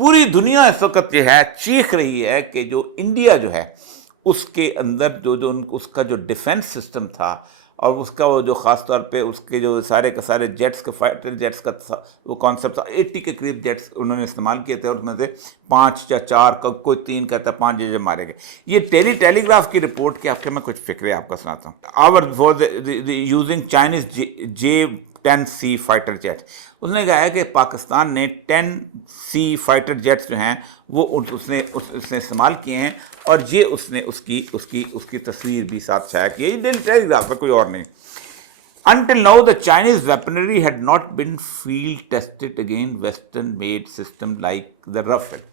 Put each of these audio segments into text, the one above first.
پوری دنیا اس وقت جو ہے چیخ رہی ہے کہ جو انڈیا جو ہے اس کے اندر اس کا جو ڈیفنس سسٹم تھا، اور اس کا وہ جو خاص طور پہ اس کے جو سارے کے سارے جیٹس کے فائٹر جیٹس کا وہ کانسیپٹ تھا، 80 کے قریب جیٹس انہوں نے استعمال کیے تھے، اور اس میں سے 5 یا 4 کوئی 3 کہتا ہے 5 جو مارے گئے۔ یہ ٹیلی گراف کی رپورٹ کے آپ کے میں کچھ فکرے آپ کا سناتا ہوں۔ For using Chinese J-10C fighter jet, اس نے کہا ہے کہ پاکستان نے 10C فائٹر جیٹس جو ہیں وہ اس نے استعمال کیے ہیں، اور یہ اس نے اس کی تصویر بھی ساتھ شائع کی ہے، یہ ٹیلی گراف ہے، کوئی اور نہیں۔ Until now, the Chinese weaponry had not been field tested against Western made system like the Rafale۔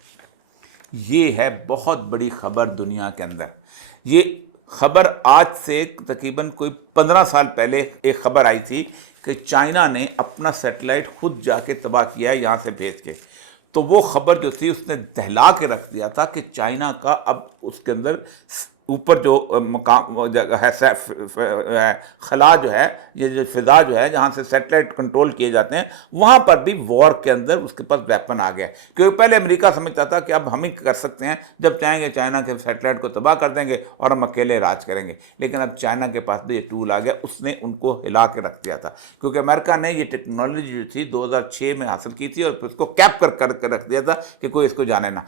یہ ہے بہت بڑی خبر دنیا کے اندر۔ یہ خبر آج سے تقریباً کوئی 15 سال پہلے ایک خبر آئی تھی کہ چائنا نے اپنا سیٹلائٹ خود جا کے تباہ کیا ہے یہاں سے بھیج کے، تو وہ خبر جو تھی اس نے دہلا کے رکھ دیا تھا کہ چائنا کا اب اس کے اندر اوپر جو مقام ہے خلا جو ہے، یہ جو فضا جو ہے جہاں سے سیٹلائٹ کنٹرول کیے جاتے ہیں، وہاں پر بھی وار کے اندر اس کے پاس ویپن آ گیا، کیونکہ پہلے امریکہ سمجھتا تھا کہ اب ہم ہی کر سکتے ہیں، جب چاہیں گے چائنا کے سیٹلائٹ کو تباہ کر دیں گے اور ہم اکیلے راج کریں گے، لیکن اب چائنا کے پاس بھی یہ ٹول آ گیا، اس نے ان کو ہلا کے رکھ دیا تھا، کیونکہ امریکہ نے یہ ٹیکنالوجی جو تھی 2006 میں حاصل کی تھی، اور پھر اس کو کیپ کر کے رکھ دیا تھا کہ کوئی اس کو جانے نہ۔